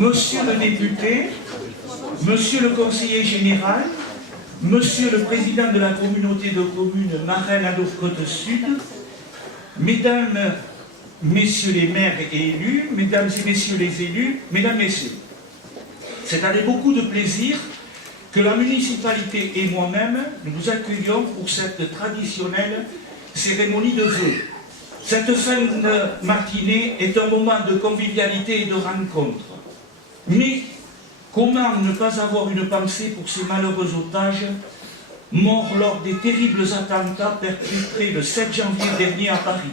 Monsieur le député, Monsieur le conseiller général, Monsieur le président de la communauté de communes Marais-Nadour-Côte-Sud, Mesdames, Messieurs les maires et élus, Mesdames et Messieurs les élus, Mesdames, Messieurs, c'est avec beaucoup de plaisir que la municipalité et moi-même, nous vous accueillons pour cette traditionnelle cérémonie de vœux. Cette fin de matinée est un moment de convivialité et de rencontre. Mais comment ne pas avoir une pensée pour ces malheureux otages morts lors des terribles attentats perpétrés le 7 janvier dernier à Paris,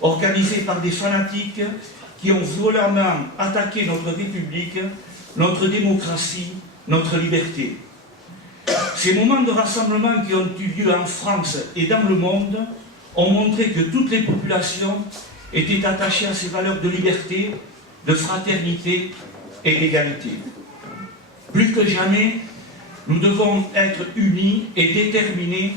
organisés par des fanatiques qui ont violemment attaqué notre République, notre démocratie, notre liberté. Ces moments de rassemblement qui ont eu lieu en France et dans le monde ont montré que toutes les populations étaient attachées à ces valeurs de liberté, de fraternité et d'égalité. Plus que jamais, nous devons être unis et déterminés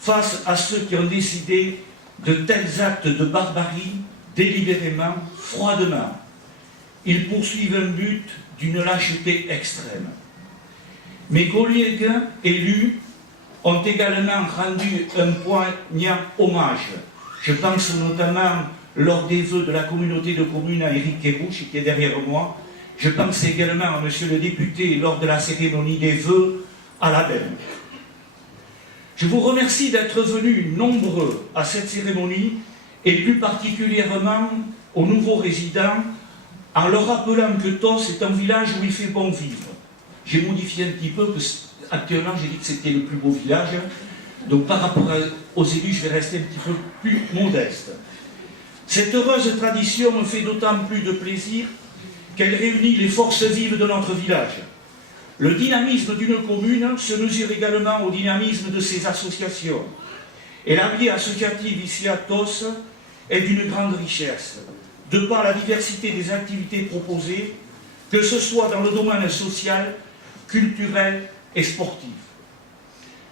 face à ceux qui ont décidé de tels actes de barbarie délibérément, froidement. Ils poursuivent un but d'une lâcheté extrême. Mes collègues élus ont également rendu un poignant hommage. Je pense notamment lors des vœux de la communauté de communes à Éric Kérouche qui est derrière moi. Je pense également à monsieur le député lors de la cérémonie des vœux à la Benne. Je vous remercie d'être venus nombreux à cette cérémonie et plus particulièrement aux nouveaux résidents en leur rappelant que Tos est un village où il fait bon vivre. J'ai modifié un petit peu, que actuellement j'ai dit que c'était le plus beau village, donc par rapport aux élus, je vais rester un petit peu plus modeste. Cette heureuse tradition me fait d'autant plus de plaisir qu'elle réunit les forces vives de notre village. Le dynamisme d'une commune se mesure également au dynamisme de ses associations. Et la vie associative ici à Tos est d'une grande richesse, de par la diversité des activités proposées, que ce soit dans le domaine social, culturel et sportif.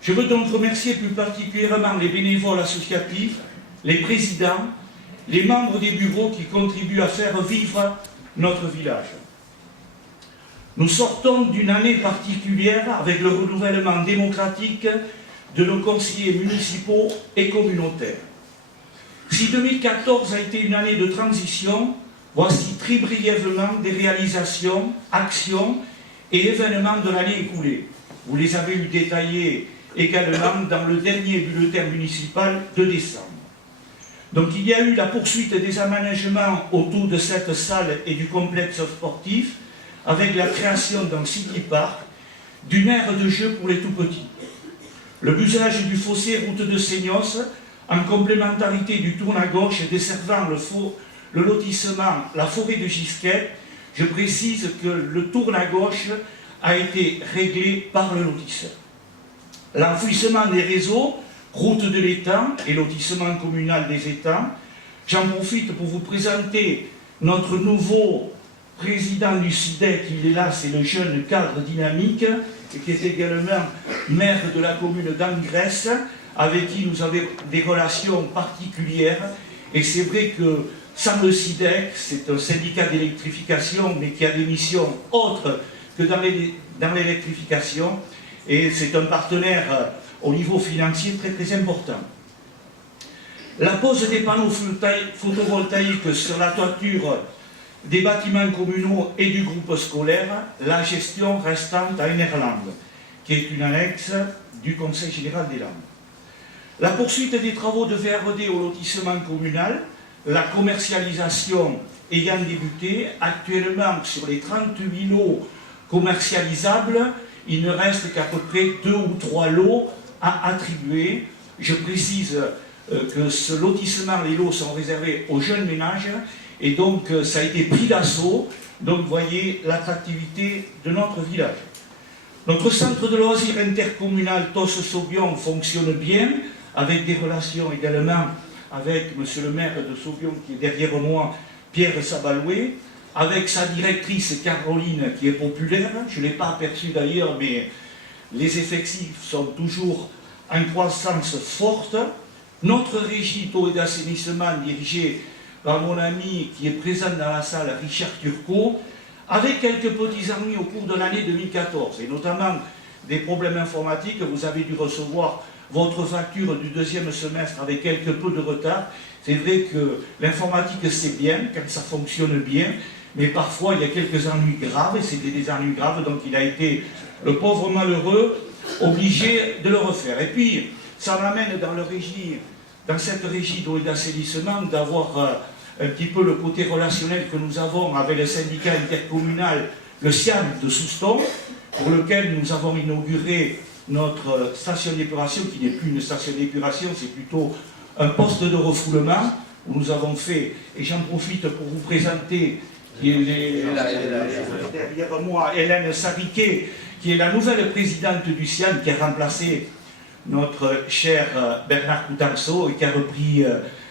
Je veux donc remercier plus particulièrement les bénévoles associatifs, les présidents, les membres des bureaux qui contribuent à faire vivre notre village. Nous sortons d'une année particulière avec le renouvellement démocratique de nos conseillers municipaux et communautaires. Si 2014 a été une année de transition, voici très brièvement des réalisations, actions et événements de l'année écoulée. Vous les avez eu détaillés également dans le dernier bulletin municipal de décembre. Donc il y a eu la poursuite des aménagements autour de cette salle et du complexe sportif, avec la création d'un city park, d'une aire de jeu pour les tout-petits. Le busage du fossé route de Seignos, en complémentarité du tourne à gauche desservant le lotissement La Forêt de Gisquet. Je précise que le tourne à gauche a été réglé par le lotisseur. L'enfouissement des réseaux, route de l'étang et lotissement communal des étangs. J'en profite pour vous présenter notre nouveau président du SIDEC, il est là, c'est le jeune cadre dynamique, et qui est également maire de la commune d'Angresse, avec qui nous avons des relations particulières. Et c'est vrai que sans le SIDEC, c'est un syndicat d'électrification, mais qui a des missions autres que dans l'électrification. Et c'est un partenaire au niveau financier très très important. La pose des panneaux photovoltaïques sur la toiture des bâtiments communaux et du groupe scolaire, la gestion restant à Enerland, qui est une annexe du Conseil général des Landes. La poursuite des travaux de VRD au lotissement communal, la commercialisation ayant débuté, actuellement sur les 38 lots commercialisables, il ne reste qu'à peu près 2 ou 3 lots à attribuer. Je précise que ce lotissement, les lots sont réservés aux jeunes ménages, et donc ça a été pris d'assaut. Donc vous voyez l'attractivité de notre village. Notre centre de loisirs intercommunal Tos-Saubion fonctionne bien, avec des relations également avec monsieur le maire de Saubion qui est derrière moi, Pierre Sabaloué, avec sa directrice Caroline qui est populaire. Je ne l'ai pas aperçue d'ailleurs, mais les effectifs sont toujours en croissance forte. Notre régie d'eau et d'assainissement dirigée par mon ami qui est présent dans la salle, Richard Turcot, avec quelques petits ennuis au cours de l'année 2014, et notamment des problèmes informatiques. Vous avez dû recevoir votre facture du deuxième semestre avec quelque peu de retard. C'est vrai que l'informatique c'est bien, quand ça fonctionne bien, mais parfois il y a quelques ennuis graves, et c'était des ennuis graves, donc il a été, le pauvre malheureux, obligé de le refaire. Et puis, ça m'amène dans cette régie d'eau et d'assainissement, d'avoir un petit peu le côté relationnel que nous avons avec le syndicat intercommunal, le SIAM de Souston, pour lequel nous avons inauguré notre station d'épuration, qui n'est plus une station d'épuration, c'est plutôt un poste de refoulement, où nous avons fait, et j'en profite pour vous présenter, qui est derrière moi, Hélène Sariquet, qui est la nouvelle présidente du SIAM, qui a remplacé notre cher Bernard Coutanceau et qui a repris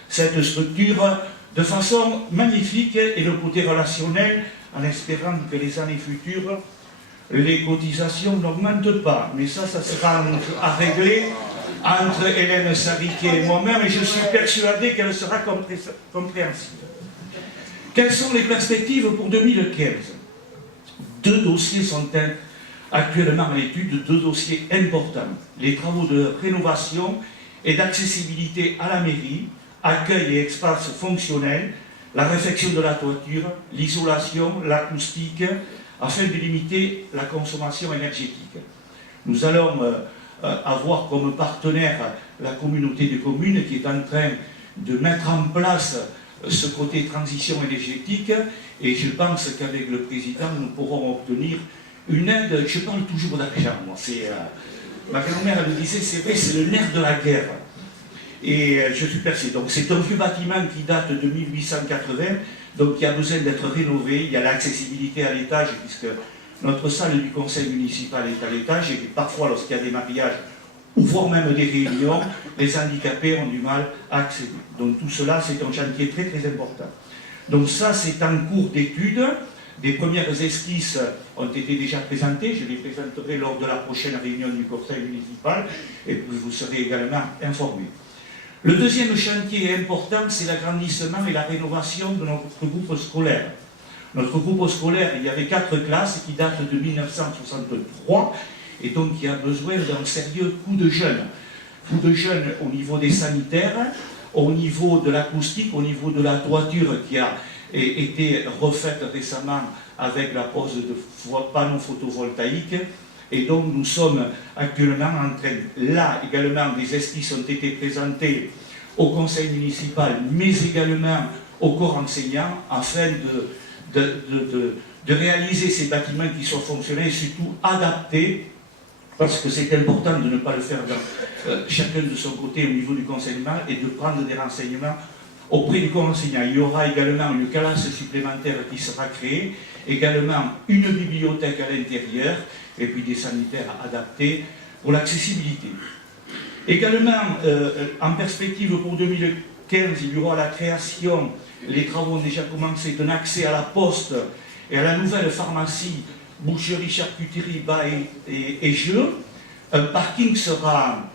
cette structure de façon magnifique, et le côté relationnel, en espérant que les années futures, les cotisations n'augmentent pas. Mais ça sera à régler entre Hélène Sariquet et moi-même, et je suis persuadé qu'elle sera compréhensible. Quelles sont les perspectives pour 2015? Deux dossiers sont actuellement à l'étude, deux dossiers importants. Les travaux de rénovation et d'accessibilité à la mairie, accueil et espace fonctionnel, la réfection de la toiture, l'isolation, l'acoustique, afin de limiter la consommation énergétique. Nous allons avoir comme partenaire la communauté de communes qui est en train de mettre en place ce côté transition énergétique, et je pense qu'avec le président nous pourrons obtenir une aide. Je parle toujours d'argent, moi. Ma grand-mère me disait, c'est vrai, c'est le nerf de la guerre. Et je suis persuadé. Donc c'est un vieux bâtiment qui date de 1880, donc il a besoin d'être rénové. Il y a l'accessibilité à l'étage, puisque notre salle du conseil municipal est à l'étage, et parfois lorsqu'il y a des mariages, ou voire même des réunions, les handicapés ont du mal à accéder. Donc tout cela, c'est un chantier très très important. Donc ça, c'est en cours d'étude. Des premières esquisses ont été déjà présentées, je les présenterai lors de la prochaine réunion du conseil municipal, et vous serez également informés. Le deuxième chantier important, c'est l'agrandissement et la rénovation de notre groupe scolaire. Notre groupe scolaire, il y avait 4 classes qui datent de 1963, et donc il y a besoin d'un sérieux coup de jeune. Coup de jeune au niveau des sanitaires, au niveau de l'acoustique, au niveau de la toiture qui a été refaite récemment avec la pose de panneaux photovoltaïques. Et donc nous sommes actuellement en train, là également des esquisses ont été présentées au conseil municipal, mais également au corps enseignant, afin de réaliser ces bâtiments qui sont fonctionnels et surtout adaptés, parce que c'est important de ne pas le faire chacun de son côté au niveau du conseillement, et de prendre des renseignements auprès du corps enseignant. Il y aura également une classe supplémentaire qui sera créée, également une bibliothèque à l'intérieur, et puis des sanitaires adaptés pour l'accessibilité. Également, en perspective pour 2015, il y aura la création, les travaux ont déjà commencé, d'un accès à la poste et à la nouvelle pharmacie, boucherie, charcuterie, bas et jeux. Un parking sera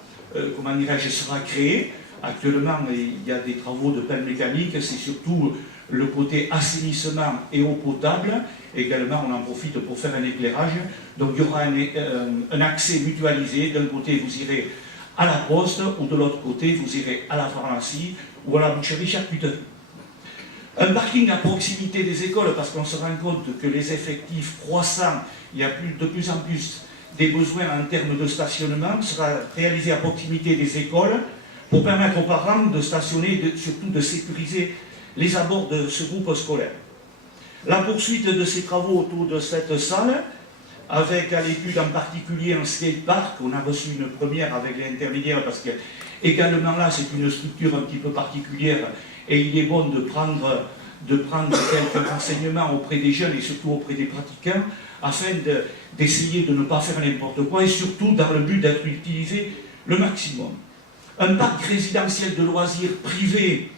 créé. Actuellement, il y a des travaux de pelle mécanique, c'est surtout le côté assainissement et eau potable. Également, on en profite pour faire un éclairage. Donc, il y aura un accès mutualisé. D'un côté, vous irez à la poste, ou de l'autre côté, vous irez à la pharmacie ou à la boucherie charcuterie. Un parking à proximité des écoles, parce qu'on se rend compte que les effectifs croissants, il y a de plus en plus des besoins en termes de stationnement, sera réalisé à proximité des écoles pour permettre aux parents de stationner et surtout de sécuriser les abords de ce groupe scolaire. La poursuite de ces travaux autour de cette salle, avec à l'étude en particulier un skatepark, on a reçu une première avec l'intermédiaire, parce que également là c'est une structure un petit peu particulière, et il est bon de prendre quelques renseignements auprès des jeunes et surtout auprès des pratiquants, afin d'essayer de ne pas faire n'importe quoi, et surtout dans le but d'être utilisé le maximum. Un parc résidentiel de loisirs privé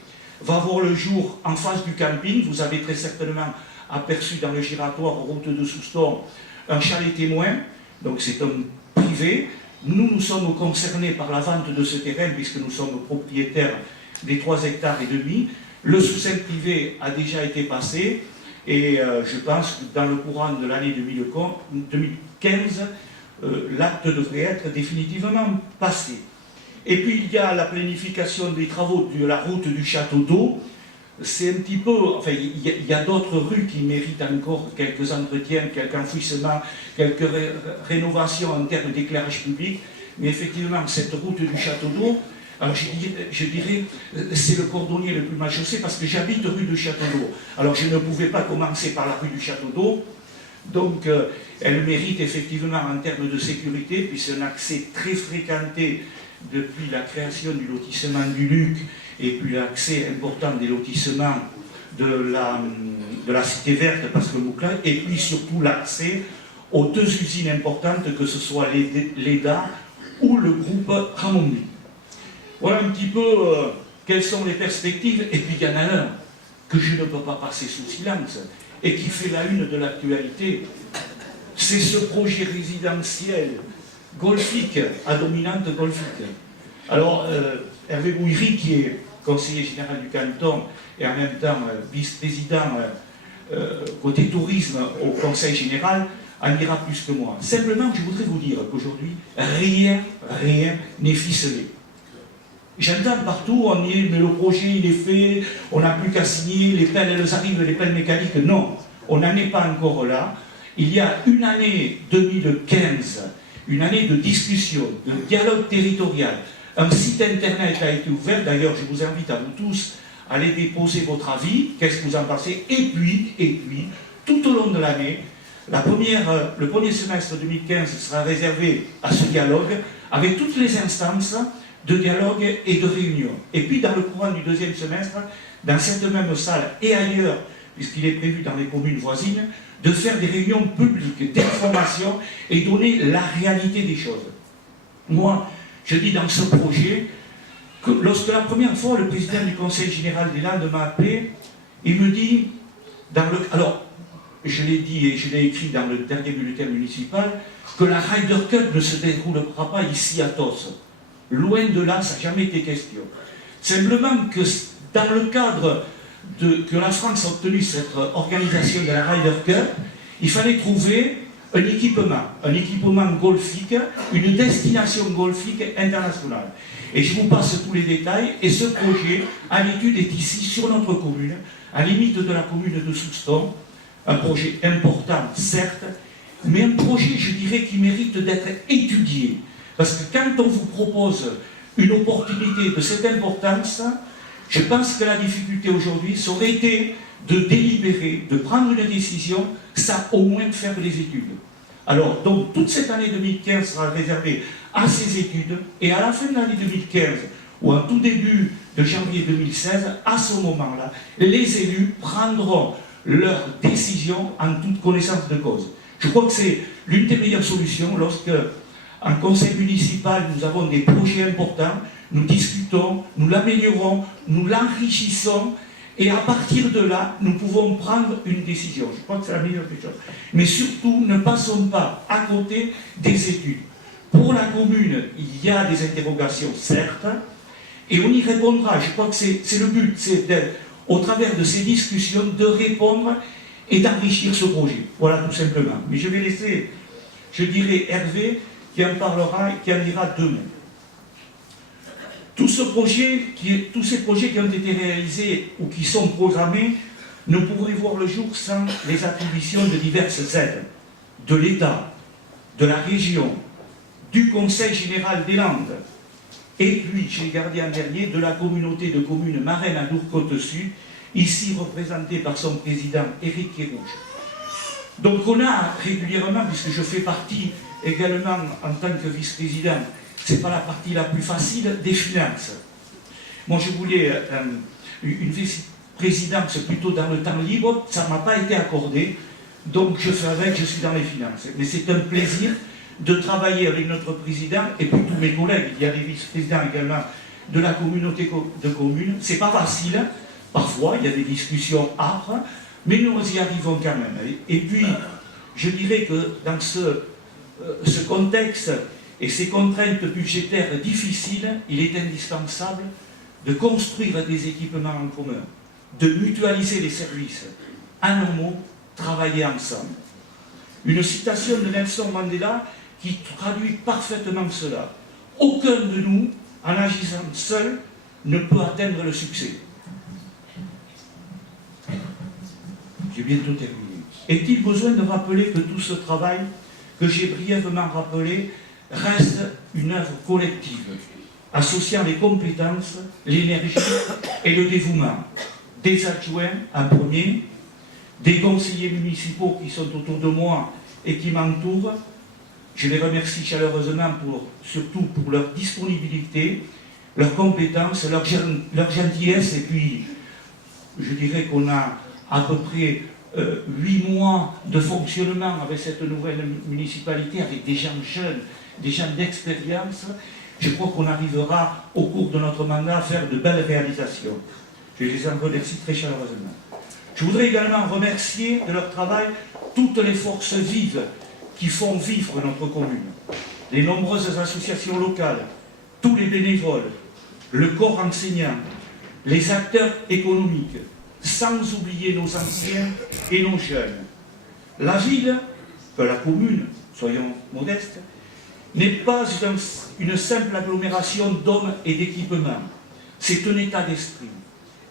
va voir le jour en face du camping. Vous avez très certainement aperçu dans le giratoire route de Souston un chalet témoin, donc c'est un privé. Nous sommes concernés par la vente de ce terrain, puisque nous sommes propriétaires des 3,5 hectares. Le sous-seing privé a déjà été passé, Et je pense que dans le courant de l'année 2015, l'acte devrait être définitivement passé. Et puis il y a la planification des travaux de la route du Château d'Eau. C'est un petit peu, enfin il y a d'autres rues qui méritent encore quelques entretiens, quelques enfouissements, quelques rénovations en termes d'éclairage public. Mais effectivement, cette route du Château d'Eau, alors je dirais, c'est le cordonnier le plus mal chaussé parce que j'habite rue du Château d'Eau. Alors je ne pouvais pas commencer par la rue du Château d'Eau. Donc elle mérite effectivement en termes de sécurité, puis c'est un accès très fréquenté depuis la création du lotissement du Luc et puis l'accès important des lotissements de la Cité Verte, parce que Moucla, et puis surtout l'accès aux deux usines importantes, que ce soit l'EDA ou le groupe Ramondi. Voilà un petit peu quelles sont les perspectives, et puis il y en a un que je ne peux pas passer sous silence, et qui fait la une de l'actualité, c'est ce projet résidentiel golfique, à dominante golfique. Alors, Hervé Bouillerie, qui est conseiller général du canton et en même temps vice-président côté tourisme au conseil général, en dira plus que moi. Simplement, je voudrais vous dire qu'aujourd'hui, rien n'est ficelé. J'entends partout, on y est, mais le projet il est fait, on n'a plus qu'à signer, les pelles elles arrivent, les pelles mécaniques. Non, on n'en est pas encore là. Il y a une année 2015, une année de discussion, de dialogue territorial. Un site internet a été ouvert, d'ailleurs je vous invite à vous tous à aller déposer votre avis, qu'est-ce que vous en pensez, et puis, tout au long de l'année, le premier semestre 2015 sera réservé à ce dialogue, avec toutes les instances de dialogue et de réunion. Et puis dans le courant du deuxième semestre, dans cette même salle et ailleurs, puisqu'il est prévu dans les communes voisines, de faire des réunions publiques d'information et donner la réalité des choses. Moi, je dis dans ce projet que lorsque la première fois le président du Conseil général des Landes m'a appelé, il me dit, alors je l'ai dit et je l'ai écrit dans le dernier bulletin municipal, que la Ryder Cup ne se déroulera pas ici à Tos. Loin de là, ça n'a jamais été question. Simplement que dans le cadre que la France a obtenu cette organisation de la Ryder Cup, il fallait trouver un équipement golfique, une destination golfique internationale. Et je vous passe tous les détails, et ce projet, à l'étude, est ici, sur notre commune, à limite de la commune de Souston, un projet important, certes, mais un projet, je dirais, qui mérite d'être étudié. Parce que quand on vous propose une opportunité de cette importance, je pense que la difficulté aujourd'hui, ça aurait été de délibérer, de prendre une décision, ça au moins de faire des études. Alors, donc, toute cette année 2015 sera réservée à ces études, et à la fin de l'année 2015, ou en tout début de janvier 2016, à ce moment-là, les élus prendront leurs décisions en toute connaissance de cause. Je crois que c'est l'une des meilleures solutions lorsque, en conseil municipal, nous avons des projets importants, nous discutons, nous l'améliorons, nous l'enrichissons, et à partir de là, nous pouvons prendre une décision. Je crois que c'est la meilleure des choses. Mais surtout, ne passons pas à côté des études. Pour la commune, il y a des interrogations, certes, et on y répondra. Je crois que c'est le but, c'est au travers de ces discussions, de répondre et d'enrichir ce projet. Voilà, tout simplement. Mais je vais laisser, je dirais, Hervé, qui en parlera et qui en dira deux mots. Tous ces projets qui ont été réalisés ou qui sont programmés ne pourraient voir le jour sans les attributions de diverses aides de l'État, de la région, du Conseil général des Landes, et puis, j'ai gardé en dernier, de la communauté de communes Marennes à Dour-Côte-Sud, ici représentée par son président Éric Kérouche. Donc on a régulièrement, puisque je fais partie également en tant que vice-président, ce n'est pas la partie la plus facile, des finances. Moi je voulais une vice-présidence plutôt dans le temps libre, ça ne m'a pas été accordé, donc je fais avec, je suis dans les finances. Mais c'est un plaisir de travailler avec notre président et puis tous mes collègues. Il y a des vice-présidents également de la communauté de communes. C'est pas facile, parfois il y a des discussions âpres, mais nous y arrivons quand même. Et puis, je dirais que dans ce contexte et ces contraintes budgétaires difficiles, il est indispensable de construire des équipements en commun, de mutualiser les services. en un mot, travailler ensemble. Une citation de Nelson Mandela qui traduit parfaitement cela. Aucun de nous, en agissant seul, ne peut atteindre le succès. J'ai bientôt terminé. Est-il besoin de rappeler que tout ce travail que j'ai brièvement rappelé reste une œuvre collective, associant les compétences, l'énergie et le dévouement des adjoints en premier, des conseillers municipaux qui sont autour de moi et qui m'entourent. Je les remercie chaleureusement surtout pour leur disponibilité, leurs compétences, leur gentillesse, et puis je dirais qu'on a à peu près 8 mois de fonctionnement avec cette nouvelle municipalité, avec des gens jeunes, des gens d'expérience. Je crois qu'on arrivera au cours de notre mandat à faire de belles réalisations. Je les en remercie très chaleureusement. Je voudrais également remercier de leur travail toutes les forces vives qui font vivre notre commune, les nombreuses associations locales, tous les bénévoles, le corps enseignant, les acteurs économiques, sans oublier nos anciens et nos jeunes. La ville, la commune, soyons modestes, n'est pas une simple agglomération d'hommes et d'équipements. C'est un état d'esprit,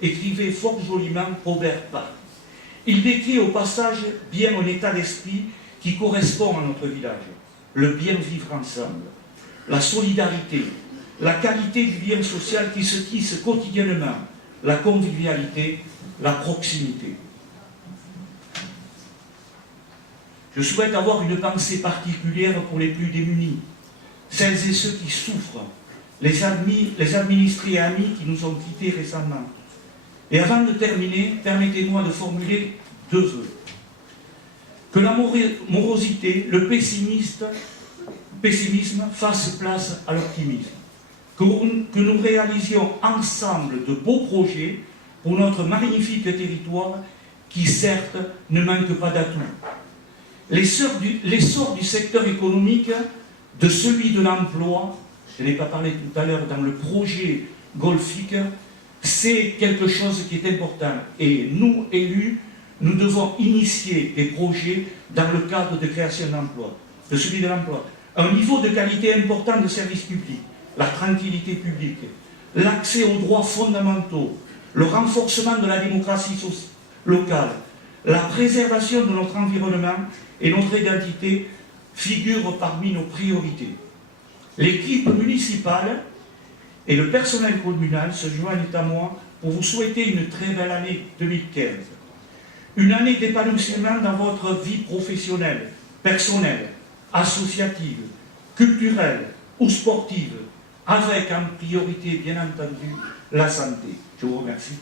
écrivait fort joliment Robert Park. Il décrit au passage bien un état d'esprit qui correspond à notre village, le bien vivre ensemble, la solidarité, la qualité du lien social qui se tisse quotidiennement, la convivialité, la proximité. Je souhaite avoir une pensée particulière pour les plus démunis, celles et ceux qui souffrent, les administrés et amis qui nous ont quittés récemment. Et avant de terminer, permettez-moi de formuler 2 vœux. Que la morosité, le pessimisme fassent place à l'optimisme. Que nous réalisions ensemble de beaux projets pour notre magnifique territoire qui, certes, ne manque pas d'atouts. L'essor du secteur économique, de celui de l'emploi, je n'ai pas parlé tout à l'heure dans le projet Golfique, c'est quelque chose qui est important. Et nous, élus, nous devons initier des projets dans le cadre de création d'emplois, de celui de l'emploi. Un niveau de qualité important de services publics, la tranquillité publique, l'accès aux droits fondamentaux, le renforcement de la démocratie locale, la préservation de notre environnement et notre identité figurent parmi nos priorités. L'équipe municipale et le personnel communal se joignent à moi pour vous souhaiter une très belle année 2015. Une année d'épanouissement dans votre vie professionnelle, personnelle, associative, culturelle ou sportive, avec en priorité, bien entendu, la santé. Je vous remercie.